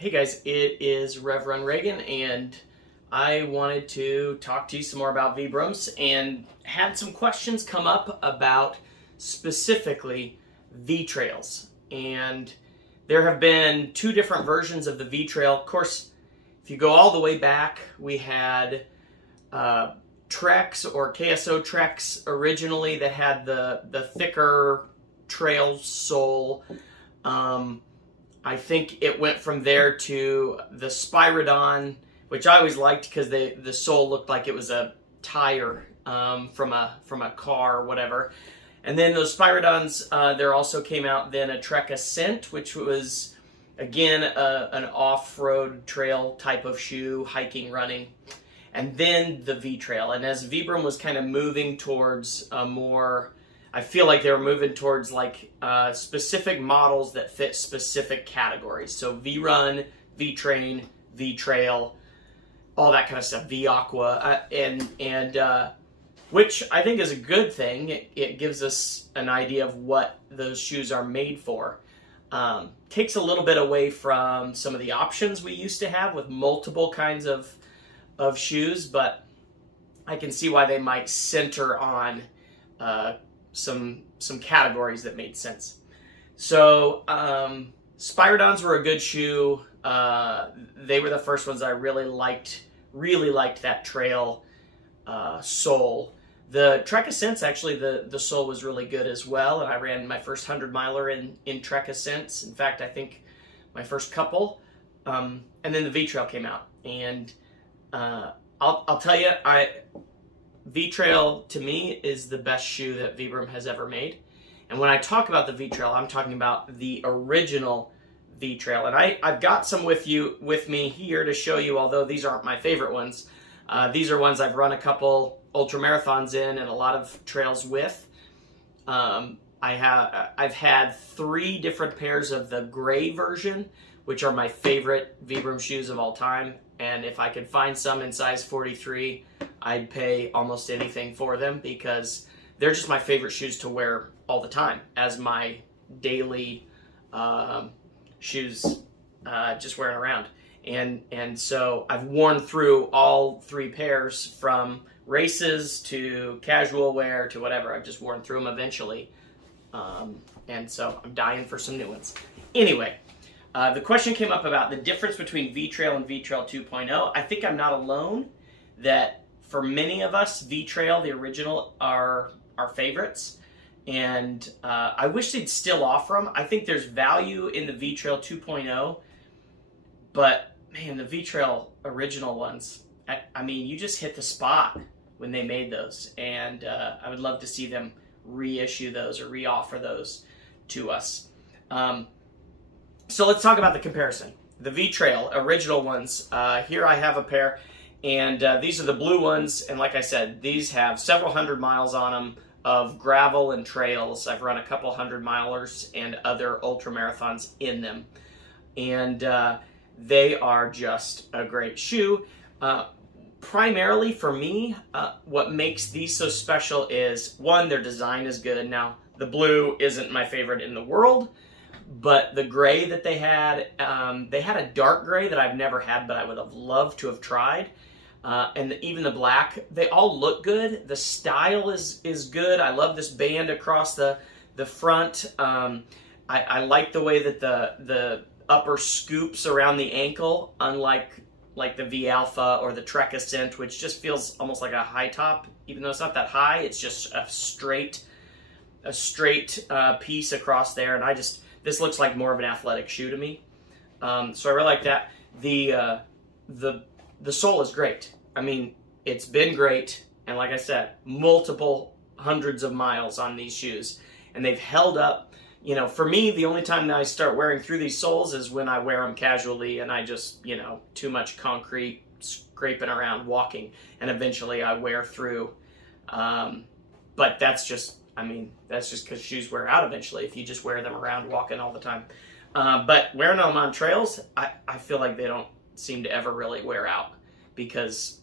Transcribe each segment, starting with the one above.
Hey guys, it is Revrun Reagan, and I wanted to talk to you some more about Vibrams and had some questions come up about specifically VTrails. And there have been two different versions of the VTrail. Of course, if you go all the way back, we had Treks or KSO Treks originally that had the thicker trail sole. I think it went from there to the Spyridon, which I always liked because the sole looked like it was a tire from a car or whatever. And then those Spyridons, there also came out then a Trek Ascent, which was again an off-road trail type of shoe, hiking, running. And then the VTrail. And as Vibram was kind of moving towards a more, I feel like they were moving towards like specific models that fit specific categories. So V-Run, V-Train, V-Trail, all that kind of stuff, V-Aqua, and which I think is a good thing. It gives us an idea of what those shoes are made for. Takes a little bit away from some of the options we used to have with multiple kinds of shoes, but I can see why they might center on some categories that made sense. So Spyridons were a good shoe. They were the first ones I really liked that trail sole. The Trek Ascents, actually, the sole was really good as well, and I ran my first 100-miler in Trek Ascents. In fact, I think my first couple. And then the V-Trail came out, and I'll tell you, VTrail to me is the best shoe that Vibram has ever made. And when I talk about the VTrail, I'm talking about the original VTrail. And I've got some with me here to show you, although these aren't my favorite ones. These are ones I've run a couple ultra marathons in and a lot of trails with. I've had 3 different pairs of the gray version, which are my favorite Vibram shoes of all time. And if I could find some in size 43, I'd pay almost anything for them because they're just my favorite shoes to wear all the time as my daily shoes, just wearing around. And so I've worn through all 3 pairs, from races to casual wear to whatever. I've just worn through them eventually. And so I'm dying for some new ones. Anyway. The question came up about the difference between VTrail and VTrail 2.0. I think I'm not alone that for many of us, VTrail, the original, are our favorites. And I wish they'd still offer them. I think there's value in the VTrail 2.0. But, man, the VTrail original ones, I mean, you just hit the spot when they made those. And I would love to see them reissue those or reoffer those to us. So let's talk about the comparison. The VTrail original ones. Here I have a pair, and these are the blue ones. And like I said, these have several hundred miles on them of gravel and trails. I've run a couple 100-milers and other ultra marathons in them, and they are just a great shoe. Primarily for me, what makes these so special is, one, their design is good. Now, the blue isn't my favorite in the world. But the gray that they had a dark gray that I've never had, but I would have loved to have tried. And even the black, they all look good. The style is good. I love this band across the front. I like the way that the upper scoops around the ankle, unlike like the V Alpha or the Trek Ascent, which just feels almost like a high top, even though it's not that high. It's just a straight piece across there, and this looks like more of an athletic shoe to me. So I really like that. The sole is great. I mean, it's been great. And like I said, multiple hundreds of miles on these shoes. And they've held up. You know, for me, the only time that I start wearing through these soles is when I wear them casually and I just, too much concrete scraping around walking. And eventually I wear through. But that's just because shoes wear out eventually if you just wear them around walking all the time. But wearing them on trails, I feel like they don't seem to ever really wear out because,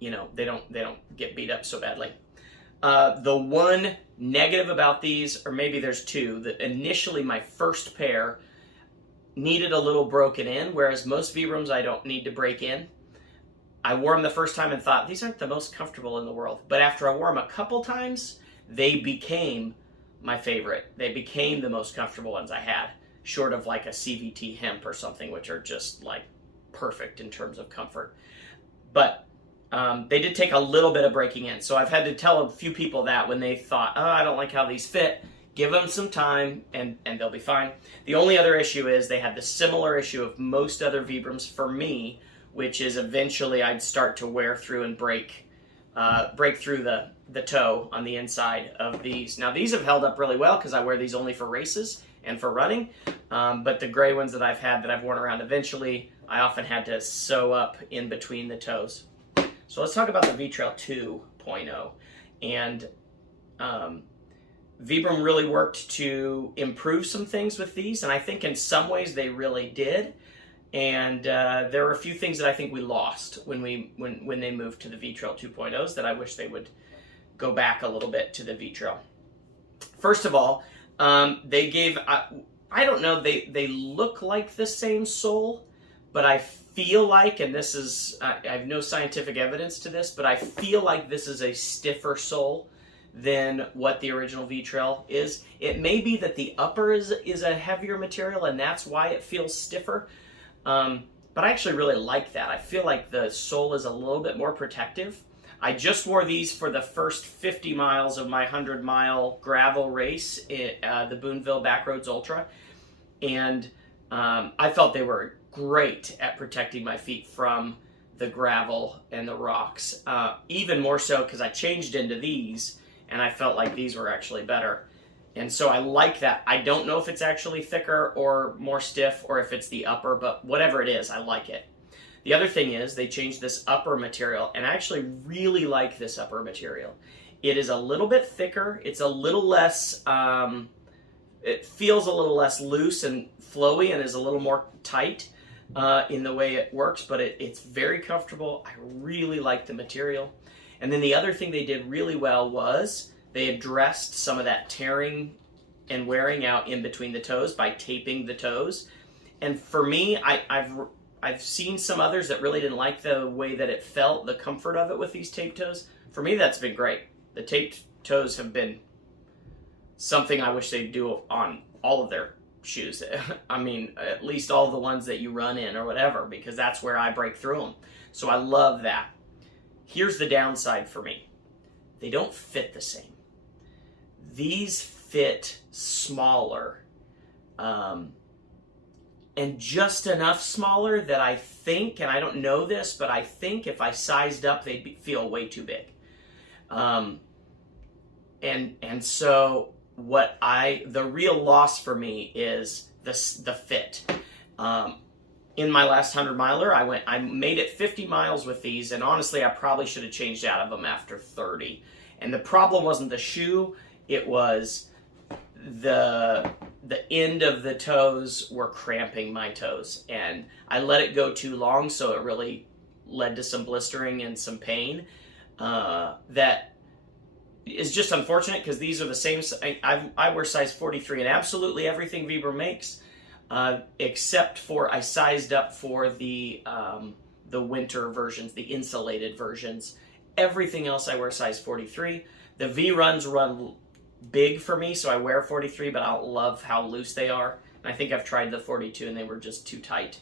they don't get beat up so badly. The one negative about these, or maybe there's two, that initially my first pair, needed a little broken in, whereas most Vibrams I don't need to break in. I wore them the first time and thought, these aren't the most comfortable in the world. But after I wore them a couple times, they became my favorite. They became the most comfortable ones I had, short of like a CVT hemp or something, which are just like perfect in terms of comfort. But they did take a little bit of breaking in. So I've had to tell a few people that when they thought, oh, I don't like how these fit, give them some time and they'll be fine. The only other issue is they had the similar issue of most other Vibrams for me, which is eventually I'd start to wear through and break through the toe on the inside of these. Now these have held up really well because I wear these only for races and for running, but the gray ones that I've had that I've worn around eventually, I often had to sew up in between the toes. So let's talk about the VTrail 2.0. And Vibram really worked to improve some things with these, and I think in some ways they really did. And there are a few things that I think we lost when they moved to the VTrail 2.0s that I wish they would go back a little bit to the VTrail. First of all, they gave, I don't know, they look like the same sole, but I feel like, and this is, I have no scientific evidence to this, but I feel like this is a stiffer sole than what the original VTrail is. It may be that the upper is a heavier material and that's why it feels stiffer, but I actually really like that. I feel like the sole is a little bit more protective. I just wore these for the first 50 miles of my 100-mile gravel race, the Boonville Backroads Ultra, and I felt they were great at protecting my feet from the gravel and the rocks. Even more so because I changed into these and I felt like these were actually better. And so I like that. I don't know if it's actually thicker or more stiff or if it's the upper, but whatever it is, I like it. The other thing is they changed this upper material, and I actually really like this upper material. It is a little bit thicker. It's a little less, it feels a little less loose and flowy and is a little more tight in the way it works, but it's very comfortable. I really like the material. And then the other thing they did really well was they addressed some of that tearing and wearing out in between the toes by taping the toes. And for me, I've seen some others that really didn't like the way that it felt, the comfort of it with these taped toes. For me, that's been great. The taped toes have been something I wish they'd do on all of their shoes. I mean, at least all the ones that you run in or whatever, because that's where I break through them. So I love that. Here's the downside for me. They don't fit the same. These fit smaller, and just enough smaller that I think, and I don't know this, but I think if I sized up, they'd feel way too big. And so the real loss for me is the fit. In my last 100-miler, I made it 50 miles with these, and honestly, I probably should have changed out of them after 30. And the problem wasn't the shoe, it was the end of the toes were cramping my toes, and I let it go too long, so it really led to some blistering and some pain. That is just unfortunate because these are the same. I wear size 43 in absolutely everything Vibram makes, except for I sized up for the winter versions, the insulated versions. Everything else I wear size 43. The V-runs run big for me, so I wear 43, but I don't love how loose they are. And I think I've tried the 42 and they were just too tight.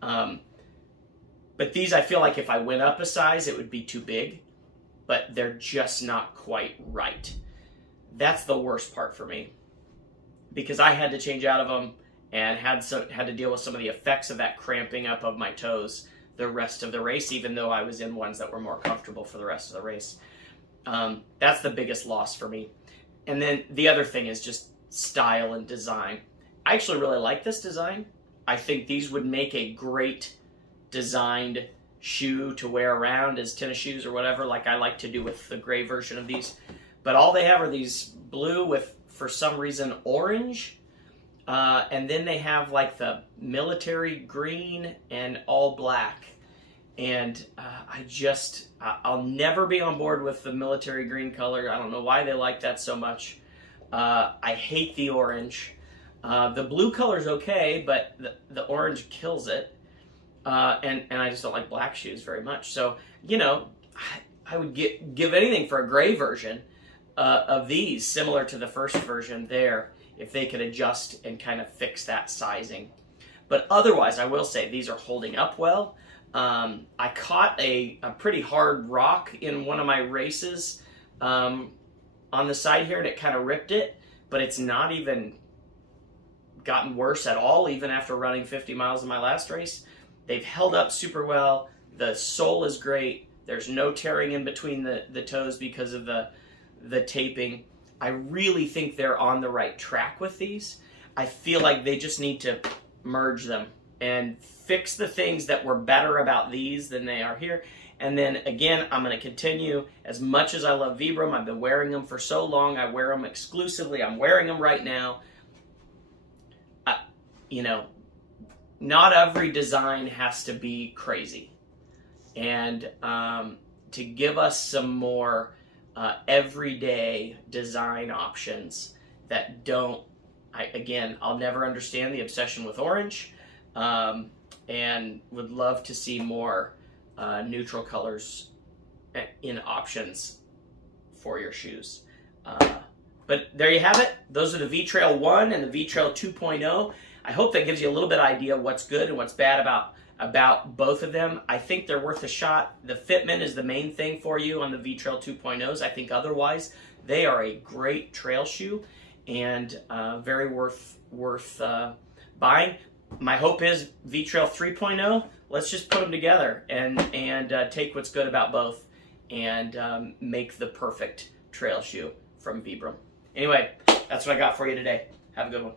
But these, I feel like if I went up a size, it would be too big, but they're just not quite right. That's the worst part for me, because I had to change out of them and had to deal with some of the effects of that cramping up of my toes the rest of the race, even though I was in ones that were more comfortable for the rest of the race. That's the biggest loss for me. And then the other thing is just style and design. I actually really like this design. I think these would make a great designed shoe to wear around as tennis shoes or whatever, like I like to do with the gray version of these. But all they have are these blue with, for some reason, orange. And then they have like the military green and all black. And I'll never be on board with the military green color. I don't know why they like that so much. I hate the orange. The blue color's okay, but the the orange kills it, and I just don't like black shoes very much. So, you know, I would give anything for a gray version of these, similar to the first version there, if they could adjust and kind of fix that sizing. But otherwise, I will say these are holding up well. I caught a pretty hard rock in one of my races on the side here, and it kind of ripped it, but it's not even gotten worse at all, even after running 50 miles in my last race. They've held up super well. The sole is great. There's no tearing in between the toes because of the taping. I really think they're on the right track with these. I feel like they just need to merge them and fix the things that were better about these than they are here. And then again, I'm going to continue. As much as I love Vibram, I've been wearing them for so long. I wear them exclusively. I'm wearing them right now. You know, not every design has to be crazy. And to give us some more everyday design options that don't, I'll never understand the obsession with orange, and would love to see more neutral colors in options for your shoes. But there you have it. Those are the VTrail 1 and the VTrail 2.0. I hope that gives you a little bit of idea of what's good and what's bad about both of them. I think they're worth a shot. The fitment is the main thing for you on the VTrail 2.0s. I think otherwise they are a great trail shoe and very worth buying. My hope is VTrail 3.0. Let's just put them together and take what's good about both and make the perfect trail shoe from Vibram. Anyway, that's what I got for you today. Have a good one.